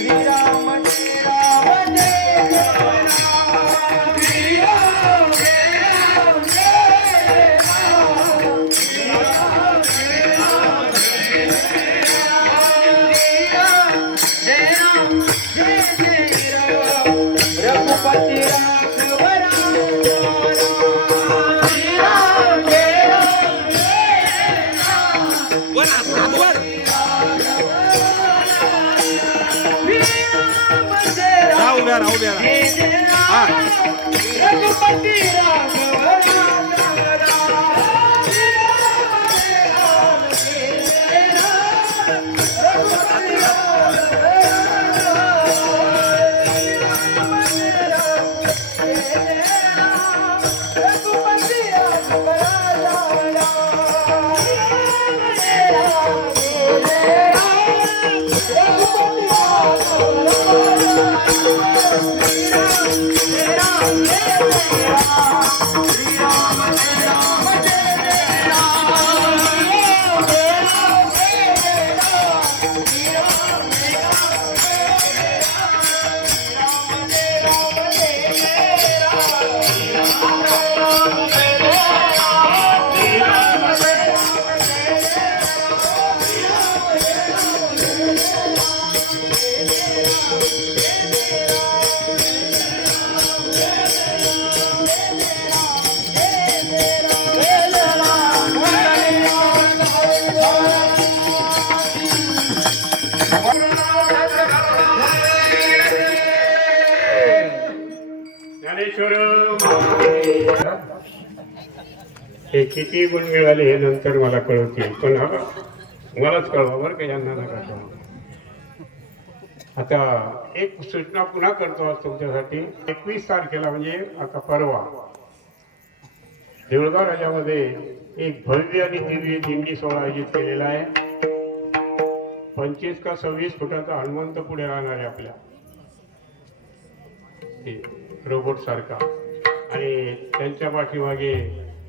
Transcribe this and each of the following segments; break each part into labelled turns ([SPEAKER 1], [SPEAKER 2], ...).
[SPEAKER 1] Mira. उभ्या राहा उभ्या राहा
[SPEAKER 2] ஸ்ரீராம
[SPEAKER 3] ஜெய हे किती गुण मिळाले हे नंतर मला कळवतील पण हा मलाच कळवा बरं का यांना नका कळवा. आता एक सूचना पुन्हा करतो आज तुमच्यासाठी. एकवीस तारखेला म्हणजे आता परवा देऊळगाव राजामध्ये एक भव्य आणि दिव्य दिंडी सोहळा आयोजित केलेला आहे. पंचवीस का सव्वीस फुटाचा हनुमंत पुढे राहणार आहे आपल्या. रोबोट सारखा. आणि त्यांच्या पाठीमागे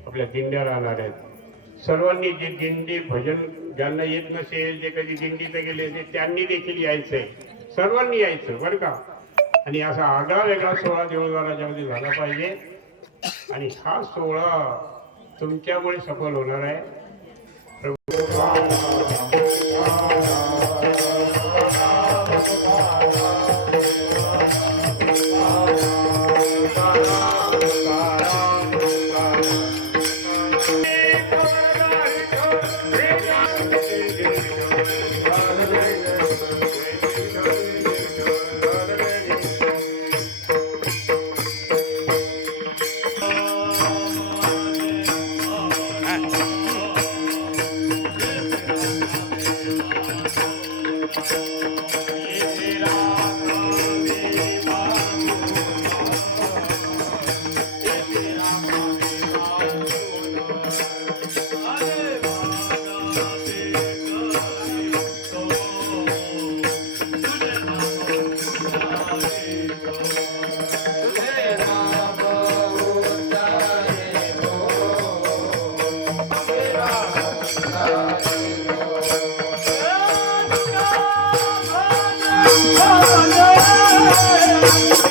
[SPEAKER 3] आपल्या दिंड्या राहणार आहेत. सर्वांनी जे दिंडी भजन ज्यांना येत नसेल जे कधी दिंडीत गेले ते त्यांनी देखील यायचंय. सर्वांनी यायचं बरं का? आणि असा आगळा वेगळा सोहळा देऊळगाव राजामध्ये झाला पाहिजे. आणि हा सोहळा तुमच्यामुळे सफल होणार आहे. Música